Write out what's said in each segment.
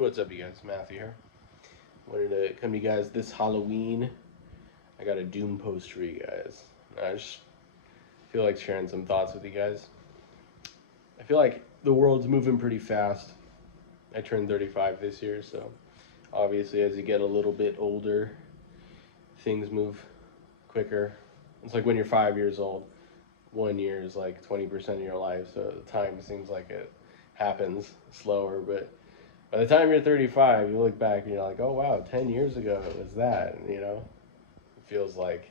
What's up, you guys? Matthew here. Wanted to come to you guys this Halloween. I got a Doom post for you guys. I just feel like sharing some thoughts with you guys. I feel like the world's moving pretty fast. I turned 35 this year, so obviously as you get a little bit older, things move quicker. It's like when you're 5 years old, 1 year is like 20% of your life, so time seems like it happens slower, but by the time you're 35, you look back and you're like, oh wow, 10 years ago it was that, It feels like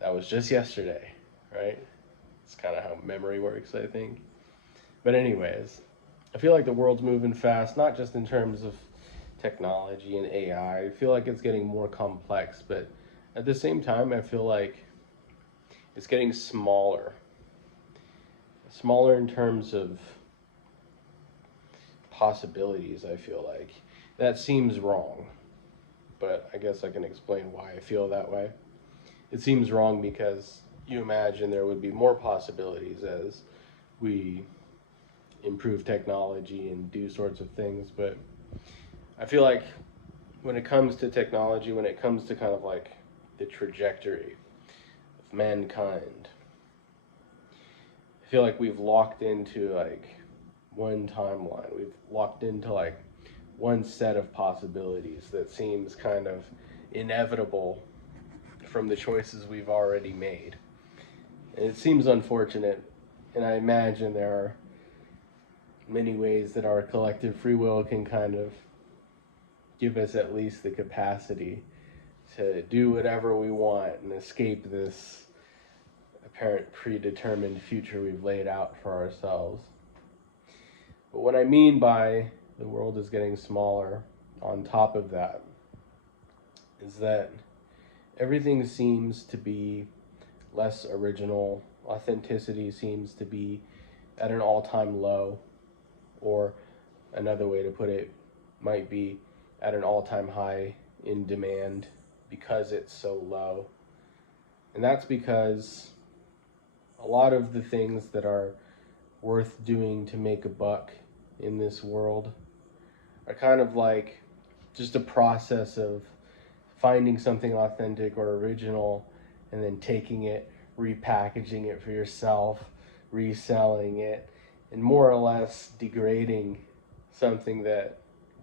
that was just yesterday, right? It's kind of how memory works, I think. But anyways, I feel like the world's moving fast, not just in terms of technology and AI. I feel like it's getting more complex, but at the same time, I feel like it's getting smaller. Smaller in terms of possibilities, I feel like. That seems wrong, but I guess I can explain why I feel that way. It seems wrong because you imagine there would be more possibilities as we improve technology and do sorts of things, but I feel like when it comes to technology, when it comes to kind of like the trajectory of mankind, I feel like we've locked into like one timeline. We've locked into like one set of possibilities that seems kind of inevitable from the choices we've already made. And it seems unfortunate, and I imagine there are many ways that our collective free will can kind of give us at least the capacity to do whatever we want and escape this apparent predetermined future we've laid out for ourselves. But what I mean by the world is getting smaller on top of that is that everything seems to be less original. Authenticity seems to be at an all-time low, or another way to put it might be at an all-time high in demand because it's so low. And that's because a lot of the things that are worth doing to make a buck in this world are kind of like just a process of finding something authentic or original and then taking it, repackaging it for yourself, reselling it, and more or less degrading something that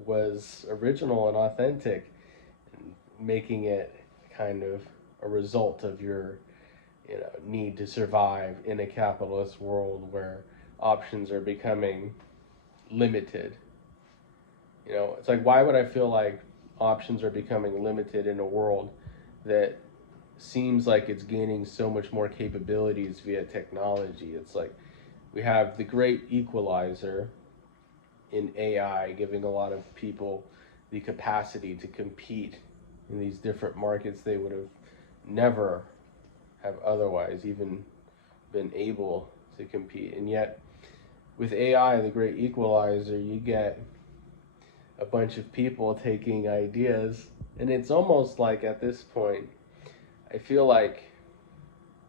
was original and authentic, and making it kind of a result of your need to survive in a capitalist world where options are becoming limited. It's like, why would I feel like options are becoming limited in a world that seems like it's gaining so much more capabilities via technology? It's like we have the great equalizer in AI giving a lot of people the capacity to compete in these different markets they would have never have otherwise even been able to compete. And yet with AI, the great equalizer, you get a bunch of people taking ideas, and it's almost like at this point, I feel like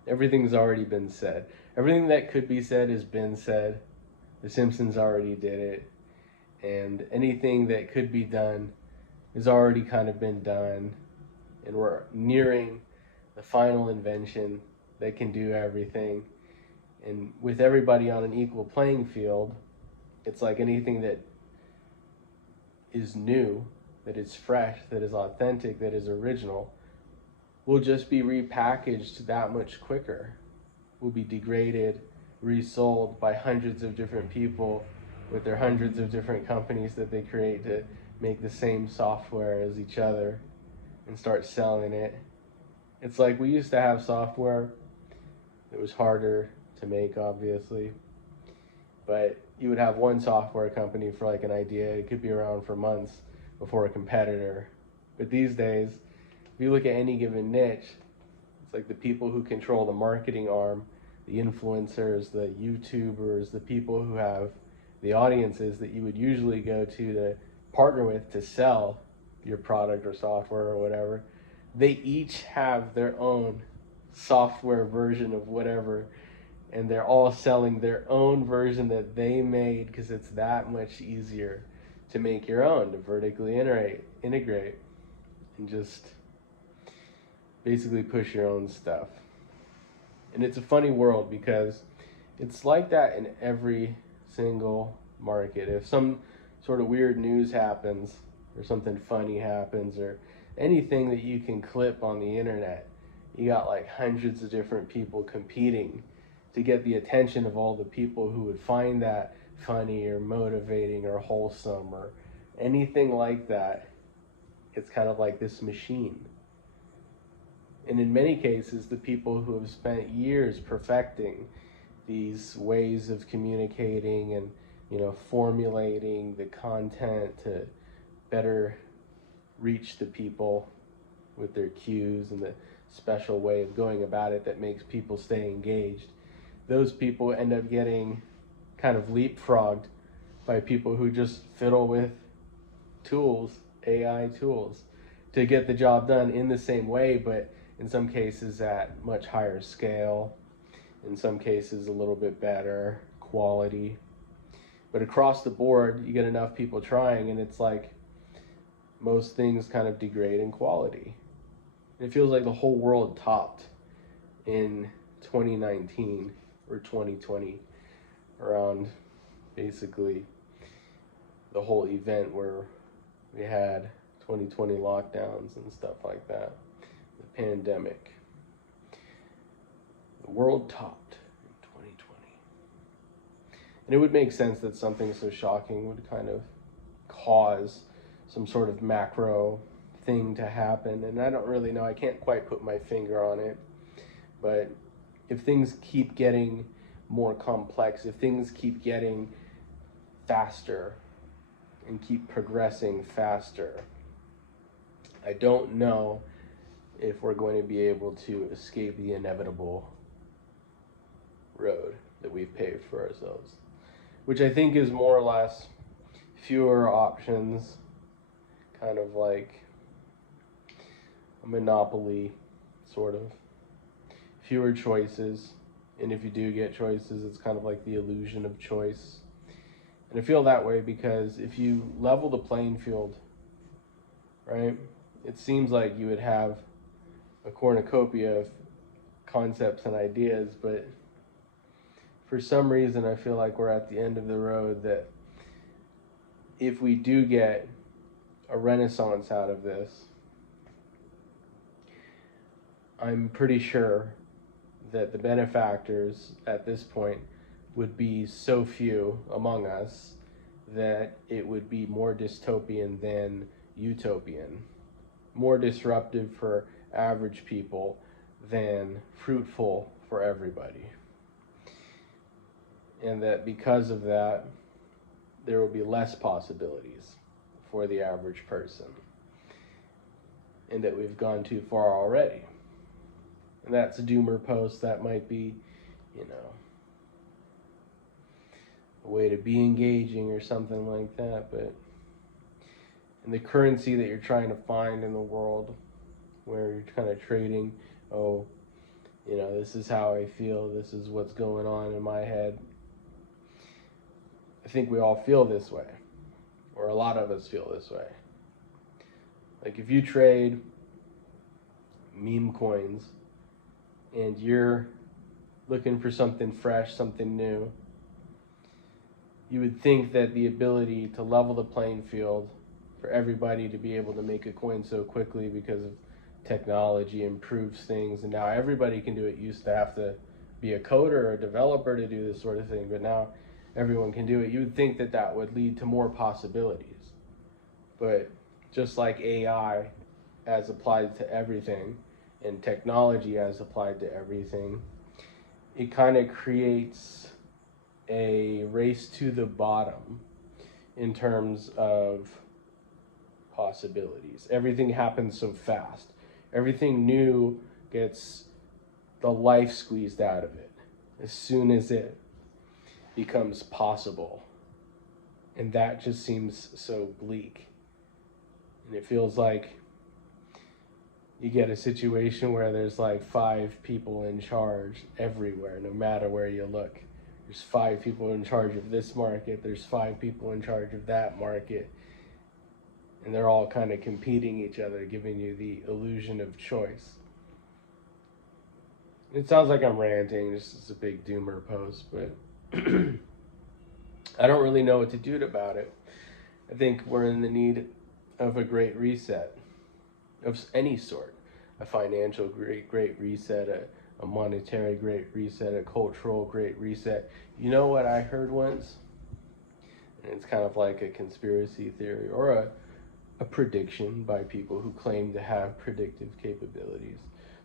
everything's already been said. Everything that could be said has been said. The Simpsons already did it, and anything that could be done has already kind of been done, and we're nearing the final invention that can do everything. And with everybody on an equal playing field, it's like anything that is new, that is fresh, that is authentic, that is original, will just be repackaged that much quicker. Will be degraded, resold by hundreds of different people with their hundreds of different companies that they create to make the same software as each other and start selling it. It's like we used to have software that was harder to make, obviously, but you would have one software company for like an idea. It could be around for months before a competitor. But these days, if you look at any given niche, it's like the people who control the marketing arm, the influencers, the YouTubers, the people who have the audiences that you would usually go to partner with to sell your product or software or whatever. They each have their own software version of whatever, and they're all selling their own version that they made because it's that much easier to make your own, to vertically integrate, and just basically push your own stuff. And it's a funny world because it's like that in every single market. If some sort of weird news happens, or something funny happens, or anything that you can clip on the internet, you got like hundreds of different people competing to get the attention of all the people who would find that funny or motivating or wholesome or anything like that. It's kind of like this machine. And in many cases, the people who have spent years perfecting these ways of communicating and, formulating the content to better reach the people with their cues and the special way of going about it that makes people stay engaged, those people end up getting kind of leapfrogged by people who just fiddle with tools, AI tools, to get the job done in the same way, but in some cases at much higher scale, in some cases a little bit better quality. But across the board, you get enough people trying, and it's like most things kind of degrade in quality. It feels like the whole world topped in 2019 or 2020 around basically the whole event where we had 2020 lockdowns and stuff like that, the pandemic. The world topped in 2020. And it would make sense that something so shocking would kind of cause some sort of macro thing to happen. And I don't really know, I can't quite put my finger on it. But if things keep getting more complex, if things keep getting faster and keep progressing faster, I don't know if we're going to be able to escape the inevitable road that we've paved for ourselves, which I think is more or less fewer options, kind of like a monopoly, sort of. Fewer choices, and if you do get choices, it's kind of like the illusion of choice. And I feel that way because if you level the playing field, right, it seems like you would have a cornucopia of concepts and ideas, but for some reason I feel like we're at the end of the road, that if we do get a renaissance out of this, I'm pretty sure that the benefactors at this point would be so few among us that it would be more dystopian than utopian, more disruptive for average people than fruitful for everybody. And that because of that, there will be less possibilities for the average person, and that we've gone too far already. And that's a doomer post. That might be, a way to be engaging or something like that. But in the currency that you're trying to find in the world, where you're kind of trading, this is how I feel, this is what's going on in my head. I think we all feel this way, or a lot of us feel this way. Like if you trade meme coins and you're looking for something fresh, something new, you would think that the ability to level the playing field for everybody to be able to make a coin so quickly because of technology improves things, and now everybody can do it. You used to have to be a coder or a developer to do this sort of thing, but now everyone can do it. You would think that that would lead to more possibilities. But just like AI as applied to everything, and technology as applied to everything, it kind of creates a race to the bottom in terms of possibilities. Everything happens so fast. Everything new gets the life squeezed out of it as soon as it becomes possible. And that just seems so bleak. And it feels like you get a situation where there's like 5 people in charge everywhere, no matter where you look. There's 5 people in charge of this market, there's 5 people in charge of that market, and they're all kind of competing each other, giving you the illusion of choice. It sounds like I'm ranting, this is a big doomer post, but I don't really know what to do about it. I think we're in the need of a great reset of any sort. A financial great reset, a monetary great reset, a cultural great reset. You know what I heard once? And it's kind of like a conspiracy theory or a prediction by people who claim to have predictive capabilities,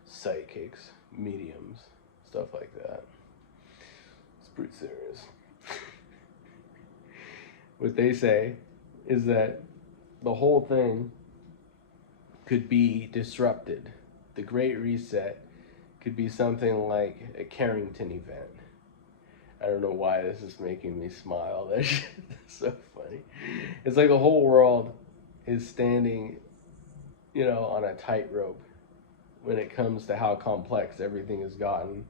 psychics, mediums, stuff like that. It's pretty serious. What they say is that the whole thing could be disrupted. The Great Reset could be something like a Carrington event. I don't know why this is making me smile. That shit is so funny. It's like the whole world is standing, on a tightrope when it comes to how complex everything has gotten.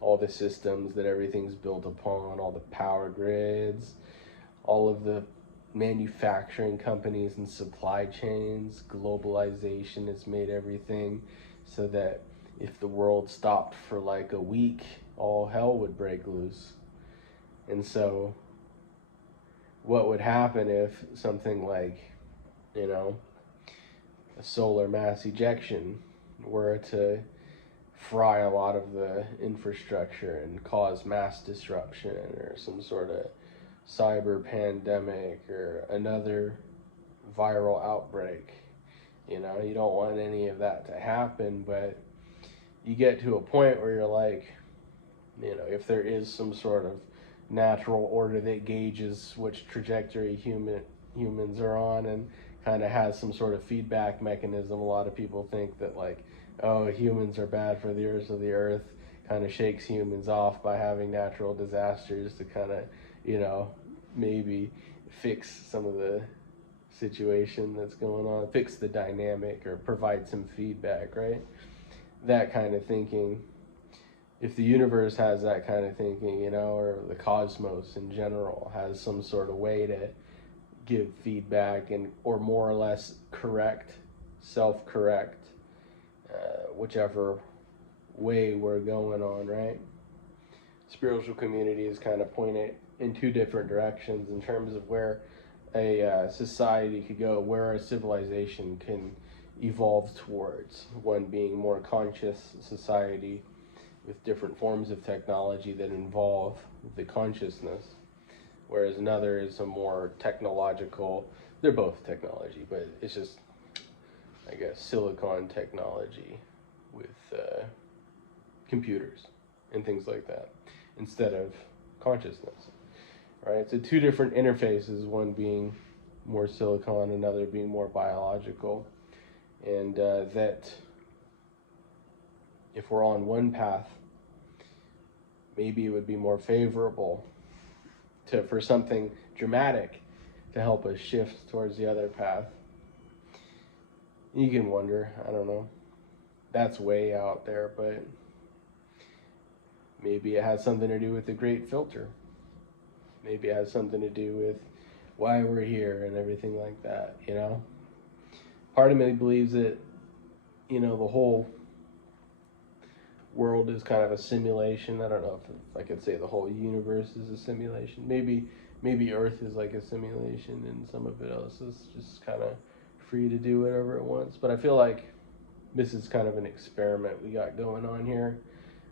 All the systems that everything's built upon, all the power grids, all of the manufacturing companies and supply chains. Globalization has made everything so that if the world stopped for like a week, all hell would break loose. And so what would happen if something like, a solar mass ejection were to fry a lot of the infrastructure and cause mass disruption, or some sort of cyber pandemic or another viral outbreak? You don't want any of that to happen, but you get to a point where you're like, if there is some sort of natural order that gauges which trajectory humans are on and kind of has some sort of feedback mechanism. A lot of people think that like, oh, humans are bad for the earth, so the earth kind of shakes humans off by having natural disasters to kind of, maybe fix some of the situation that's going on, fix the dynamic or provide some feedback, right? That kind of thinking. If the universe has that kind of thinking, or the cosmos in general has some sort of way to give feedback and or more or less correct, self-correct, whichever way we're going on, right? Spiritual communities kind of point it in two different directions in terms of where a society could go, where a civilization can evolve towards. One being more conscious society with different forms of technology that involve the consciousness, whereas another is a more technological, they're both technology, but it's just, I guess, silicon technology with computers and things like that, instead of consciousness, right? So two different interfaces, one being more silicon, another being more biological, and that if we're on one path, maybe it would be more favorable for something dramatic to help us shift towards the other path. You can wonder, I don't know. That's way out there, but maybe it has something to do with the Great Filter. Maybe it has something to do with why we're here and everything like that, Part of me believes that, the whole world is kind of a simulation. I don't know if I could say the whole universe is a simulation. Maybe Earth is like a simulation and some of it else is just kind of free to do whatever it wants. But I feel like this is kind of an experiment we got going on here,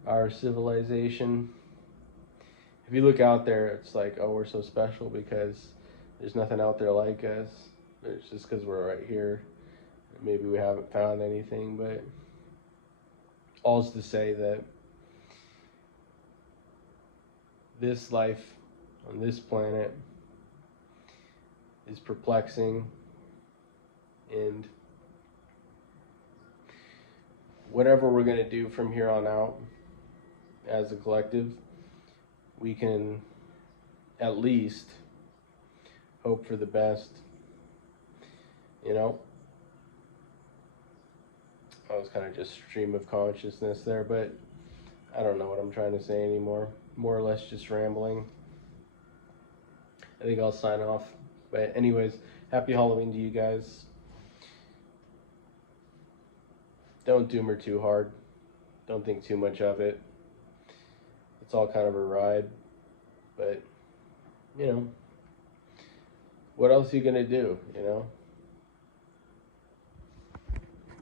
our civilization. If you look out there, it's like, oh, we're so special because there's nothing out there like us. It's just because we're right here. Maybe we haven't found anything, but all's to say that this life on this planet is perplexing, and whatever we're going to do from here on out as a collective, we can at least hope for the best. I was kind of just stream of consciousness there, but I don't know what I'm trying to say anymore. More or less just rambling. I think I'll sign off. But anyways, Happy Halloween to you guys. Don't doom her too hard. Don't think too much of it. It's all kind of a ride. But, you know, what else are you going to do, you know?